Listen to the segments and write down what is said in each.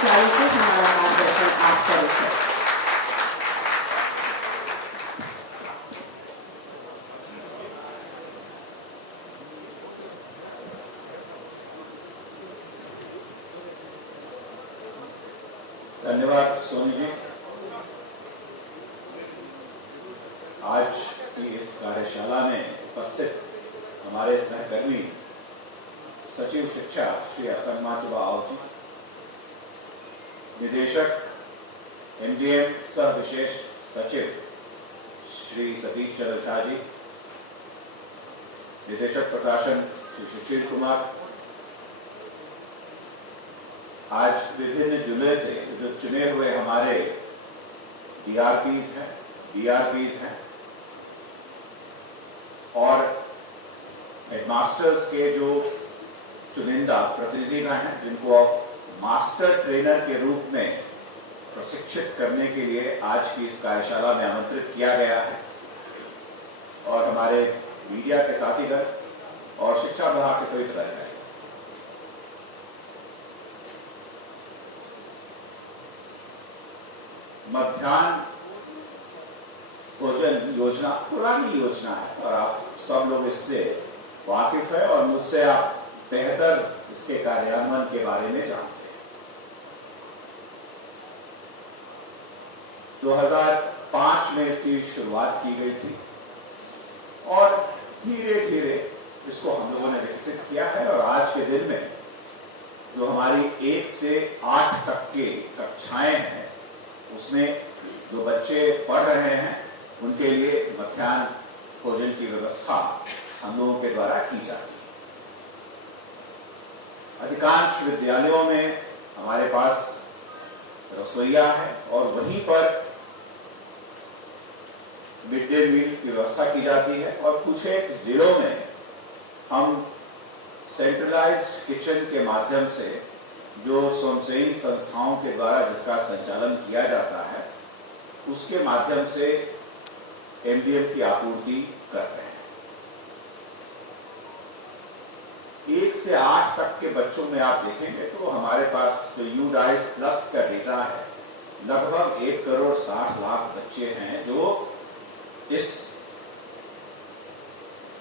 विचारों से हमारा मार्गदर्शन आप करें सर। धन्यवाद सोनी जी। आज की इस कार्यशाला में उपस्थित हमारे सहकर्मी सचिव शिक्षा श्री असंगमा चुबाओ जी, निदेशक एमडीएम सह विशेष सचिव श्री सतीश चंद्र झा जी, निदेशक प्रशासन श्री सुशील कुमार, आज विभिन्न जिले से जो चुने हुए हमारे डीआरपीज हैं और हेडमास्टर्स के जो चुनिंदा प्रतिनिधिगण हैं, जिनको मास्टर ट्रेनर के रूप में प्रशिक्षित करने के लिए आज की इस कार्यशाला में आमंत्रित किया गया है, और हमारे मीडिया के साथीगण और शिक्षा विभाग के सभी अधिकारी। मध्याह्न भोजन योजना पुरानी योजना है और आप सब लोग इससे वाकिफ है और मुझसे आप बेहतर इसके कार्यान्वयन के बारे में जानते हैं। 2005 में इसकी शुरुआत की गई थी और धीरे धीरे इसको हम लोगों ने विकसित किया है, और आज के दिन में जो हमारी 1 से 8 तक की कक्षाएं हैं, उसमें जो बच्चे पढ़ रहे हैं उनके लिए मध्याह्न भोजन की व्यवस्था हम लोगों के द्वारा की जाती है। अधिकांश विद्यालयों में हमारे पास रसोइया है और वहीं पर मिड डे मील की व्यवस्था की जाती है, और कुछ एक जिलों में हम सेंट्रलाइज्ड किचन के माध्यम से जो स्वयंसेवी संस्थाओं के द्वारा जिसका संचालन किया जाता है, उसके माध्यम से एमडीएम की आपूर्ति कर रहे हैं। 1 से 8 तक के बच्चों में आप देखेंगे तो हमारे पास जो यूडाइस प्लस का डेटा है, लगभग 1,60,00,000 बच्चे हैं जो इस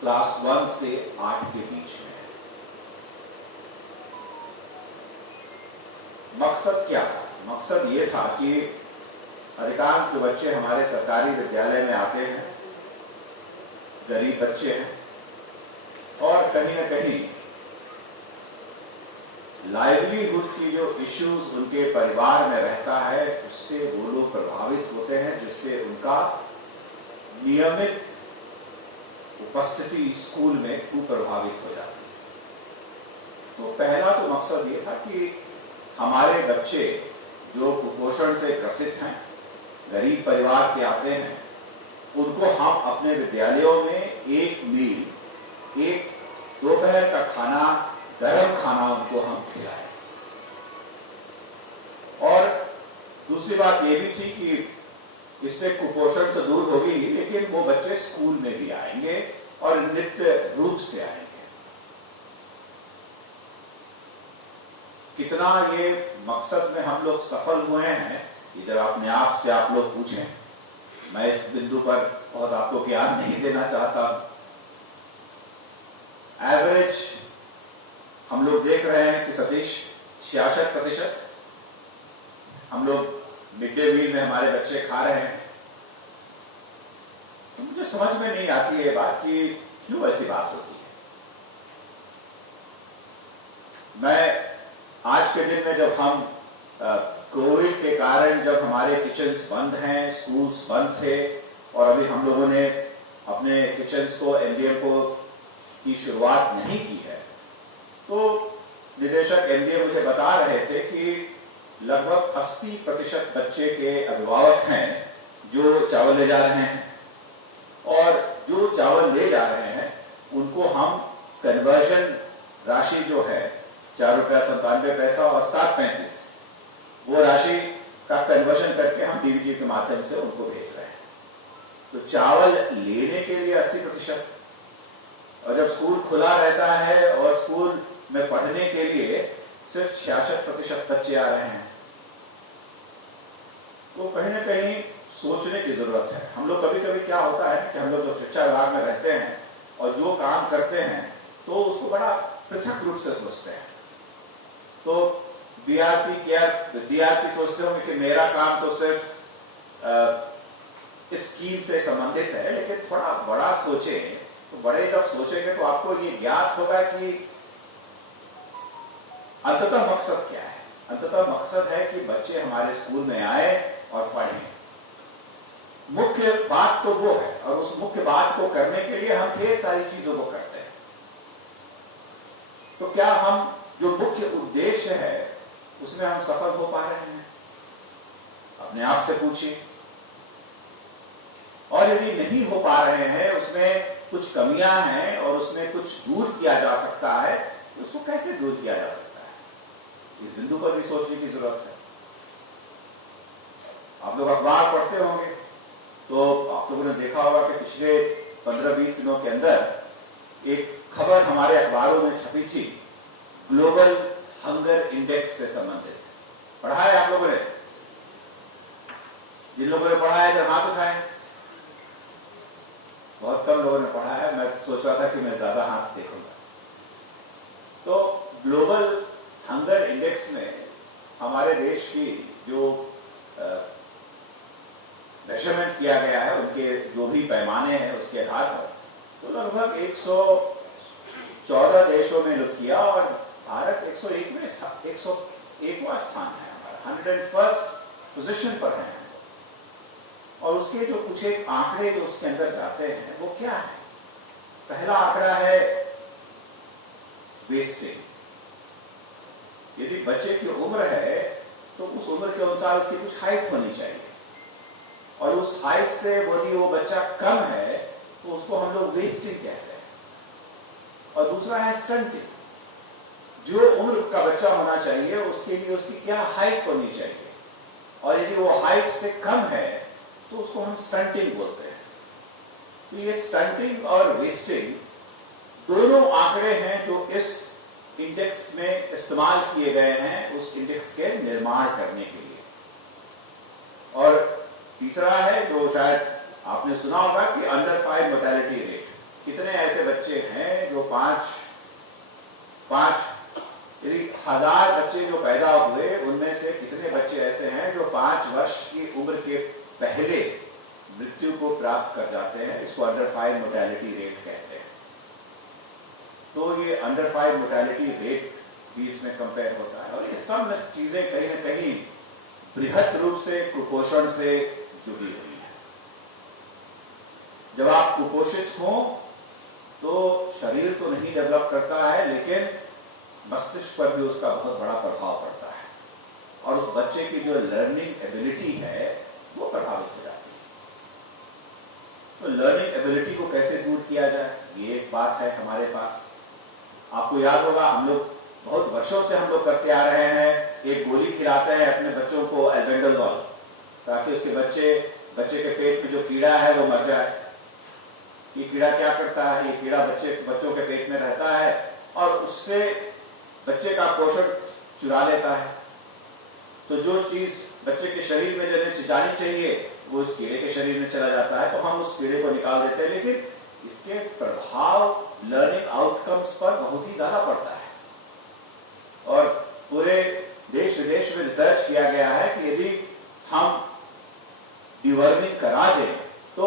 क्लास 1 से 8 के बीच में। मकसद क्या था? मकसद ये था कि अधिकांश जो बच्चे हमारे सरकारी विद्यालय में आते हैं, गरीब बच्चे हैं, और कहीं ना कहीं लाइवलीहुड की जो इश्यूज उनके परिवार में रहता है, उससे वो लोग प्रभावित होते हैं, जिससे उनका नियमित उपस्थिति स्कूल में कुप्रभावित हो जाती है। तो पहला तो मकसद ये था कि हमारे बच्चे जो कुपोषण से ग्रसित हैं, गरीब परिवार से आते हैं, उनको हम अपने विद्यालयों में एक मील, एक दोपहर का खाना, गर्म खाना उनको हम खिलाएं। और दूसरी बात ये भी थी कि इससे कुपोषण तो दूर होगी ही, लेकिन वो बच्चे स्कूल में भी आएंगे और नित्य रूप से आएंगे। कितना ये मकसद में हम लोग सफल हुए हैं, ये जब अपने आप से आप लोग पूछें। मैं इस बिंदु पर बहुत आपको ज्ञान नहीं देना चाहता। एवरेज हम लोग देख रहे हैं कि सतीश 66% हम लोग मिड डे मील में हमारे बच्चे खा रहे हैं। तो मुझे समझ में नहीं आती है बात कि क्यों ऐसी बात होती है। मैं आज के दिन में जब हम कोविड के कारण जब हमारे किचन्स बंद हैं, स्कूल्स बंद थे, और अभी हम लोगों ने अपने किचन्स को एमडीएम को की शुरुआत नहीं की है, तो निदेशक एमडीएम मुझे बता रहे थे कि लगभग 80% बच्चे के अभिभावक हैं जो चावल ले जा रहे हैं, और जो चावल ले जा रहे हैं उनको हम कन्वर्जन राशि जो है ₹4.97 और 7.35, वो राशि का कन्वर्जन करके हम डीबीटी के माध्यम से उनको भेज रहे हैं। तो चावल लेने के लिए 80%, और जब स्कूल खुला रहता है और स्कूल में पढ़ने के लिए सिर्फ 66% बच्चे आ रहे हैं। तो कहीं ना कहीं सोचने की जरूरत है। हम लोग कभी कभी क्या होता है कि हम लोग जो शिक्षा विभाग में रहते हैं और जो काम करते हैं तो उसको बड़ा पृथक रूप से सोचते हैं। तो डीआरपी सोचते होंगे कि मेरा काम तो सिर्फ इस स्कीम से संबंधित है, लेकिन थोड़ा बड़ा सोचे तो बड़े जब सोचेंगे तो आपको ये ज्ञात होगा कि अंततः मकसद क्या है। अंततः मकसद है कि बच्चे हमारे स्कूल में आए और पढ़ें। मुख्य बात तो वो है, और उस मुख्य बात को करने के लिए हम ढेर सारी चीजों को करते हैं। तो क्या हम जो मुख्य उद्देश्य है उसमें हम सफल हो पा रहे हैं? अपने आप से पूछिए। और यदि नहीं हो पा रहे हैं, उसमें कुछ कमियां हैं और उसमें कुछ दूर किया जा सकता है, तो उसको कैसे दूर किया जा सकता है, इस बिंदु पर भी सोचने की जरूरत है। आप लोग अखबार पढ़ते होंगे तो आप लोगों ने देखा होगा कि पिछले 15-20 दिनों के अंदर एक खबर हमारे अखबारों में छपी थी, ग्लोबल हंगर इंडेक्स से संबंधित। पढ़ा है आप लोगों ने? जिन लोगों ने पढ़ा है जरा हाथ उठाएं। बहुत कम लोगों ने पढ़ा है, मैं सोच रहा था कि मैं ज्यादा हाथ देखूंगा। तो ग्लोबल हंगर इंडेक्स में हमारे देश की जो मेजरमेंट किया गया है, उनके जो भी पैमाने हैं उसके आधार पर, तो लगभग 114 देशों में लोग किया और भारत 101 में 101वां स्थान है हमारा, 101st पोजीशन पर है। और उसके जो कुछ एक आंकड़े जो उसके अंदर जाते हैं वो क्या है? पहला आंकड़ा है वेस्टिंग। यदि बच्चे की उम्र है तो उस उम्र के अनुसार उसकी कुछ हाइट होनी चाहिए, और उस हाइट से यदि वो बच्चा कम है तो उसको हम लोग वेस्टिंग कहते हैं। और दूसरा है स्टंटिंग। जो उम्र का बच्चा होना चाहिए उसके लिए उसकी क्या हाइट होनी चाहिए, और यदि वो हाइट से कम है तो उसको हम स्टंटिंग बोलते हैं। तो ये स्टंटिंग और वेस्टिंग दोनों आंकड़े हैं जो इस इंडेक्स में इस्तेमाल किए गए हैं उस इंडेक्स के निर्माण करने के लिए। और तीसरा है जो शायद आपने सुना होगा कि अंडर 5 मोर्टेलिटी रेट। कितने ऐसे बच्चे हैं जो यदि 1000 बच्चे जो पैदा हुए उनमें से कितने बच्चे ऐसे हैं जो 5 वर्ष की उम्र के पहले मृत्यु को प्राप्त कर जाते हैं। इसको अंडर 5 मोर्टेलिटी रेट कहते हैं। तो ये अंडर 5 मोर्टेलिटी रेट भी इसमें कंपेयर होता है। और ये सब चीजें कहीं ना कहीं बृहद रूप से कुपोषण से जुड़ी हुई है। जब आप कुपोषित हो तो शरीर तो नहीं डेवलप करता है, लेकिन मस्तिष्क पर भी उसका बहुत बड़ा प्रभाव पड़ता है, और उस बच्चे की जो लर्निंग एबिलिटी है वो प्रभावित हो जाती है। तो लर्निंग एबिलिटी को कैसे दूर किया जाए, ये एक बात है हमारे पास। आपको याद होगा हम लोग बहुत वर्षों से हम लोग करते आ रहे हैं, एक गोली खिलाते हैं अपने बच्चों को एल्बेंडाजोल, ताकि उसके बच्चे के पेट में जो कीड़ा है वो मर जाए। ये कीड़ा क्या करता है? ये कीड़ा बच्चों के पेट में रहता है और उससे बच्चे का पोषण चुरा लेता है। तो जो चीज बच्चे के शरीर में जानी चाहिए वो इस कीड़े के शरीर में चला जाता है, तो हम उस कीड़े को निकाल देते हैं। लेकिन इसके प्रभाव लर्निंग आउटकम्स पर बहुत ही ज्यादा पड़ता है। और पूरे देश विदेश में रिसर्च किया गया है कि यदि हम डिवर्मिंग करा दें तो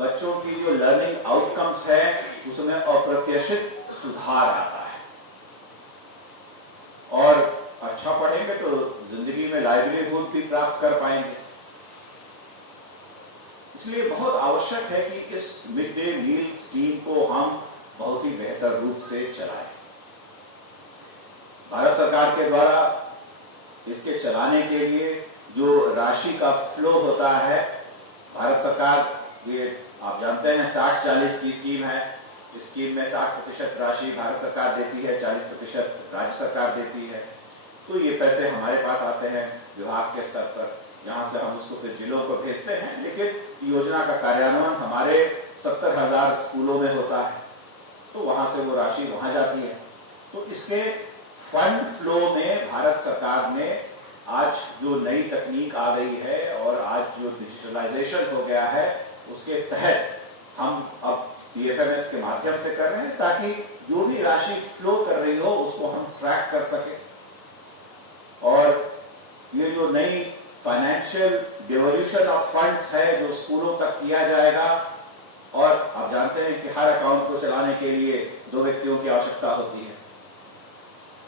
बच्चों की जो लर्निंग आउटकम्स है उसमें अप्रत्याशित सुधार आता है, और अच्छा पढ़ेंगे तो जिंदगी में लाइवलीहुड भी प्राप्त कर पाएंगे। इसलिए बहुत आवश्यक है कि इस मिड डे मील स्कीम को हम बहुत ही बेहतर रूप से चलाएं। भारत सरकार के द्वारा इसके चलाने के लिए जो राशि का फ्लो होता है, भारत सरकार, ये आप जानते हैं 60-40 की स्कीम है। इस स्कीम में 60% राशि भारत सरकार देती है, 40% राज्य सरकार देती है। तो ये पैसे हमारे पास आते हैं विभाग के स्तर पर, जहां से हम उसको फिर जिलों को भेजते हैं। लेकिन योजना का कार्यान्वयन हमारे 70,000 स्कूलों में होता है, तो वहां से वो राशि वहां जाती है। तो इसके फंड फ्लो में भारत सरकार ने आज जो नई तकनीक आ गई है और आज जो डिजिटलाइजेशन हो गया है, उसके तहत हम अब DFMS के माध्यम से कर रहे हैं, ताकि जो भी राशि फ्लो कर रही हो उसको हम ट्रैक कर सके। और ये जो नई फाइनेंशियल डिवोल्यूशन ऑफ फंड्स है जो स्कूलों तक किया जाएगा, और आप जानते हैं कि हर अकाउंट को चलाने के लिए 2 व्यक्तियों की आवश्यकता होती है,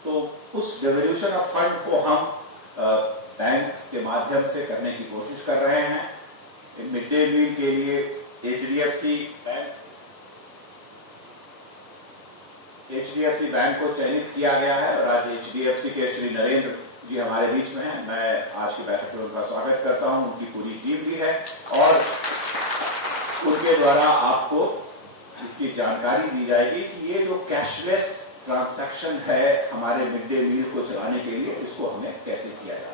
तो उस डिवोल्यूशन ऑफ फंड को हम बैंक्स के माध्यम से करने की कोशिश कर रहे हैं। मिड डे मील के लिए HDFC बैंक को चयनित किया गया है, और आज HDFC के श्री नरेंद्र जी हमारे बीच में हैं। मैं आज की बैठक में उनका स्वागत करता हूं, उनकी पूरी टीम भी है, और उनके द्वारा आपको इसकी जानकारी दी जाएगी कि ये जो कैशलेस ट्रांजैक्शन है हमारे मिड डे मील को चलाने के लिए, इसको हमें कैसे किया जा रहा है।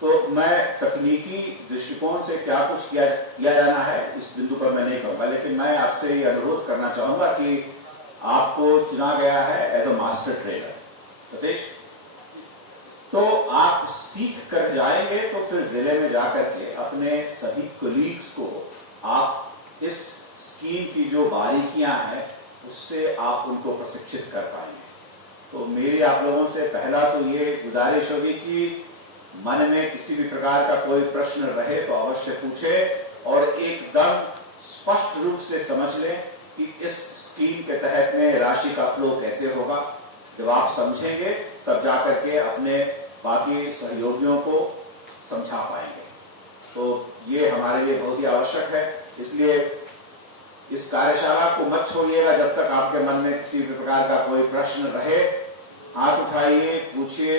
तो मैं तकनीकी दृष्टिकोण से क्या कुछ किया जाना है इस बिंदु पर मैं नहीं कहूंगा, लेकिन मैं आपसे ये अनुरोध करना चाहूंगा कि आपको चुना गया है as a master trainer Satish, तो आप सीख कर जाएंगे तो फिर जिले में जाकर के अपने सभी कोलीग्स को आप इस स्कीम की जो बारीकियां हैं उससे आप उनको प्रशिक्षित कर पाएंगे। तो मेरी आप लोगों से पहला तो ये गुजारिश होगी कि मन में किसी भी प्रकार का कोई प्रश्न रहे तो अवश्य पूछे, और एकदम स्पष्ट रूप से समझ लें कि इस स्कीम के तहत में राशि का फ्लो कैसे होगा। जब आप समझेंगे तब जाकर के अपने बाकी सहयोगियों को समझा पाएंगे। तो ये हमारे लिए बहुत ही आवश्यक है, इसलिए इस कार्यशाला को मत छोड़िएगा जब तक आपके मन में किसी भी प्रकार का कोई प्रश्न रहे। हाथ उठाइए, पूछिए,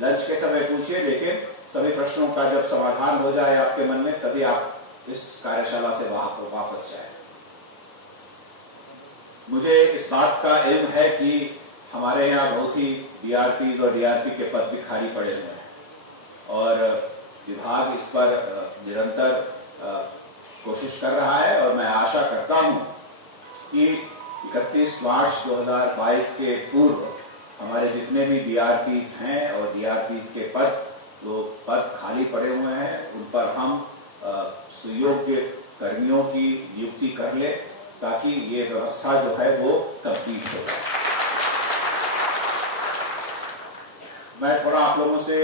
लंच के समय पूछिए, लेकिन सभी प्रश्नों का जब समाधान हो जाए आपके मन में तभी आप इस कार्यशाला से वापस जाए। मुझे इस बात का इल्म है कि हमारे यहाँ बहुत ही DRPs और DRP के पद भी खाली पड़े हुए हैं, और विभाग इस पर निरंतर कोशिश कर रहा है, और मैं आशा करता हूँ कि 31 मार्च 2022 के पूर्व हमारे जितने भी DRPs हैं और DRPs के जो पद खाली पड़े हुए हैं उन पर हम सुयोग्य कर्मियों की नियुक्ति कर ले, ताकि ये व्यवस्था जो है वो कंप्लीट हो जाए। मैं थोड़ा आप लोगों से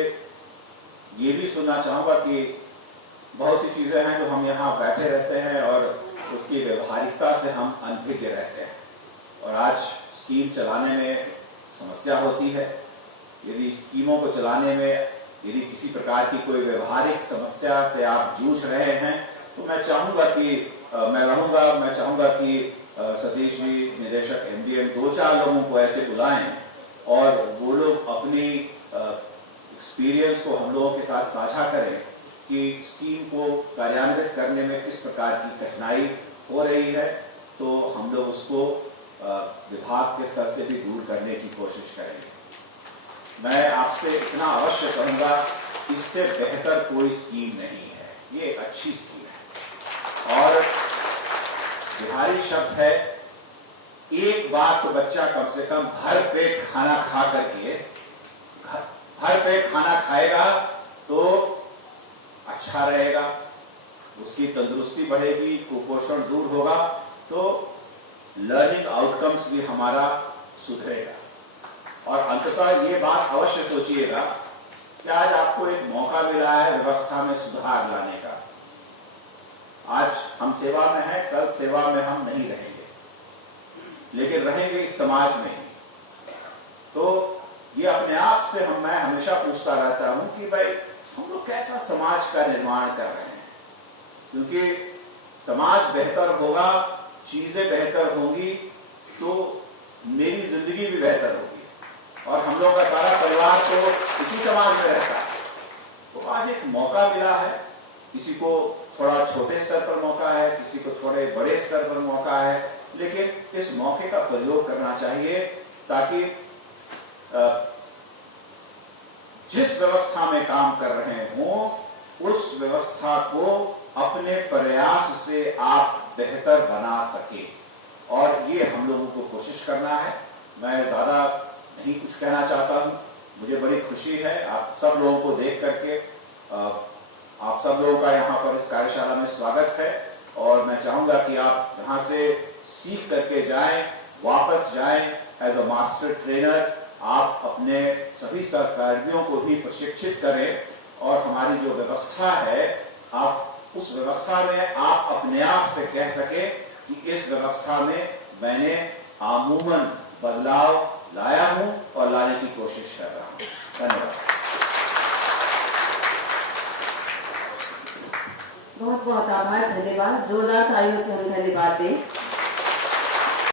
ये भी सुनना चाहूँगा कि बहुत सी चीज़ें हैं जो हम यहाँ बैठे रहते हैं और उसकी व्यवहारिकता से हम अनभिज्ञ रहते हैं, और आज स्कीम चलाने में समस्या होती है। यदि स्कीमों को चलाने में यदि किसी प्रकार की कोई व्यवहारिक समस्या से आप जूझ रहे हैं तो मैं चाहूँगा कि सतीश जी निदेशक MDM 2-4 लोगों को ऐसे बुलाएं और वो लोग अपनी एक्सपीरियंस को हम लोगों के साथ साझा करें कि स्कीम को कार्यान्वित करने में किस प्रकार की कठिनाई हो रही है, तो हम लोग उसको विभाग के स्तर से भी दूर करने की कोशिश करेंगे। मैं आपसे इतना अवश्य कहूँगा, इससे बेहतर कोई स्कीम नहीं है, ये एक अच्छी स्कीम है। और बिहारी शब्द है, एक बार तो बच्चा कम से कम भर पेट खाना खा करके भर पेट खाना खाएगा तो अच्छा रहेगा, उसकी तंदुरुस्ती बढ़ेगी, कुपोषण दूर होगा, तो लर्निंग आउटकम्स भी हमारा सुधरेगा। और अंततः ये बात अवश्य सोचिएगा कि आज आपको एक मौका मिला है व्यवस्था में सुधार लाने का। आज हम सेवा में हैं, कल सेवा में हम नहीं रहेंगे, लेकिन रहेंगे इस समाज में ही। तो ये अपने आप से मैं हमेशा पूछता रहता हूं कि भाई हम लोग कैसा समाज का निर्माण कर रहे हैं, क्योंकि समाज बेहतर होगा, चीजें बेहतर होंगी तो मेरी जिंदगी भी बेहतर होगी, और हम लोग का सारा परिवार तो इसी समाज में रहता है। तो आज एक मौका मिला है, किसी को थोड़ा छोटे स्तर पर मौका है, किसी को थोड़े बड़े स्तर पर मौका है, लेकिन इस मौके का प्रयोग करना चाहिए ताकि जिस व्यवस्था में काम कर रहे हों उस व्यवस्था को अपने प्रयास से आप बेहतर बना सके और ये हम लोगों को कोशिश करना है। मैं ज़्यादा नहीं कुछ कहना चाहता हूँ। मुझे बड़ी खुशी है आप सब लोगों को देख करके। आप सब लोगों का यहाँ पर इस कार्यशाला में स्वागत है और मैं चाहूँगा कि आप यहाँ से सीख करके जाएं, वापस जाएं एज अ मास्टर ट्रेनर। आप अपने सभी सहकर्मियों को भी प्रशिक्षित करें और हमारी जो व्यवस्था है, आप उस व्यवस्था में आप अपने आप से कह सके कि इस व्यवस्था में मैंने आमूमन बदलाव लाया हूं और लाने की कोशिश कर रहा हूं। धन्यवाद। बहुत बहुत आभार, धन्यवाद। जोरदार तालियों से हम धन्यवाद दें।